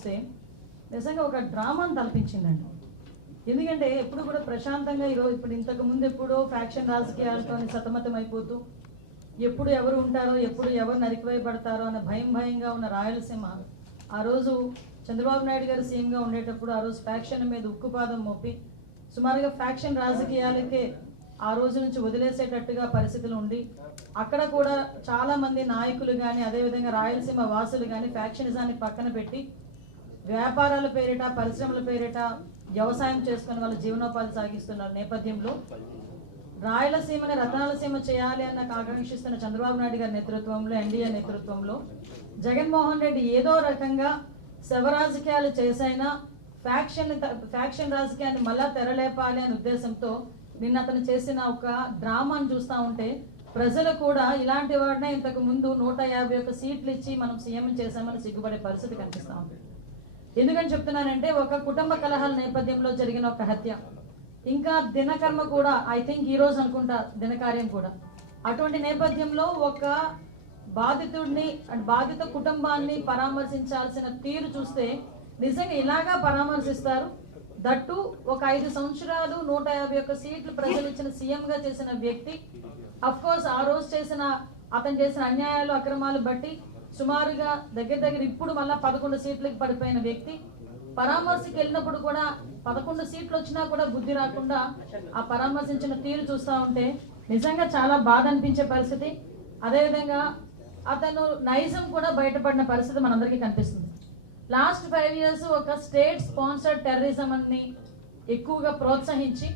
చూస్తే నిజంగా ఒక డ్రామాను తలపించిందండి. ఎందుకంటే ఎప్పుడు కూడా ప్రశాంతంగా ఈరోజు ఇప్పుడు ఇంతకు ముందు ఎప్పుడో ఫ్యాక్షన్ రాజకీయాలతో సతమతం అయిపోతూ ఎప్పుడు ఎవరు ఉంటారో ఎప్పుడు ఎవరు నరికివేయబడతారో అన్న భయంగా ఉన్న రాయలసీమ ఆ రోజు చంద్రబాబు నాయుడు గారు సీఎంగా ఉండేటప్పుడు ఆ రోజు ఫ్యాక్షన్ మీద ఉక్కుపాదం మోపి సుమారుగా ఫ్యాక్షన్ రాజకీయాలకే ఆ రోజు నుంచి వదిలేసేటట్టుగా పరిస్థితులు ఉండి అక్కడ కూడా చాలా మంది నాయకులు కానీ అదేవిధంగా రాయలసీమ వాసులు కానీ ఫ్యాక్షనిజాన్ని పక్కన పెట్టి వ్యాపారాల పేరిట పరిశ్రమల పేరిట వ్యవసాయం చేసుకుని వాళ్ళ జీవనోపాధి సాగిస్తున్న నేపథ్యంలో రాయలసీమని రతనాలసీమ చేయాలి అన్న ఆకాంక్షిస్తున్న చంద్రబాబు నాయుడు గారి నేతృత్వంలో ఎన్డీఏ నేతృత్వంలో జగన్మోహన్ రెడ్డి ఏదో రకంగా శవ రాజకీయాలు చేసైనా ఫ్యాక్షన్ రాజకీయాన్ని మళ్ళా తెరలేపాలి అనే ఉద్దేశంతో నిన్న అతను చేసిన ఒక డ్రామాను చూస్తూ ఉంటే ప్రజలు కూడా ఇలాంటి వాడినే ఇంతకు ముందు 151 సీట్లు ఇచ్చి మనం సీఎం చేశామని సిగ్గుపడే పరిస్థితి కనిపిస్తూ ఉంది. ఎందుకని చెప్తున్నానంటే ఒక కుటుంబ కలహాల నేపథ్యంలో జరిగిన ఒక హత్య, ఇంకా దినకర్మ కూడా ఐ థింక్ ఈ రోజు అనుకుంటా దినకార్యం కూడా, అటువంటి నేపథ్యంలో ఒక బాధితుడిని బాధిత కుటుంబాన్ని పరామర్శించాల్సిన తీరు చూస్తే నిజంగా ఇలాగా పరామర్శిస్తారు? దట్టు ఒక 5 సంవత్సరాలు 151 సీట్లు ప్రజలు ఇచ్చిన సీఎంగా చేసిన వ్యక్తి, అఫ్ కోర్స్ ఆ రోజు అతను చేసిన అన్యాయాలు అక్రమాలు బట్టి సుమారుగా దగ్గర ఇప్పుడు మళ్ళా 11 సీట్లకి పడిపోయిన వ్యక్తి పరామర్శకి వెళ్ళినప్పుడు కూడా 11 సీట్లు వచ్చినా కూడా బుద్ధి రాకుండా ఆ పరామర్శించిన తీరు చూస్తూ ఉంటే నిజంగా చాలా బాధ అనిపించే పరిస్థితి. అదేవిధంగా అతను నైజం కూడా బయటపడిన పరిస్థితి మనందరికీ కనిపిస్తుంది. లాస్ట్ 5 years ఒక స్టేట్ స్పాన్సర్డ్ టెర్రరిజం అని ఎక్కువగా ప్రోత్సహించి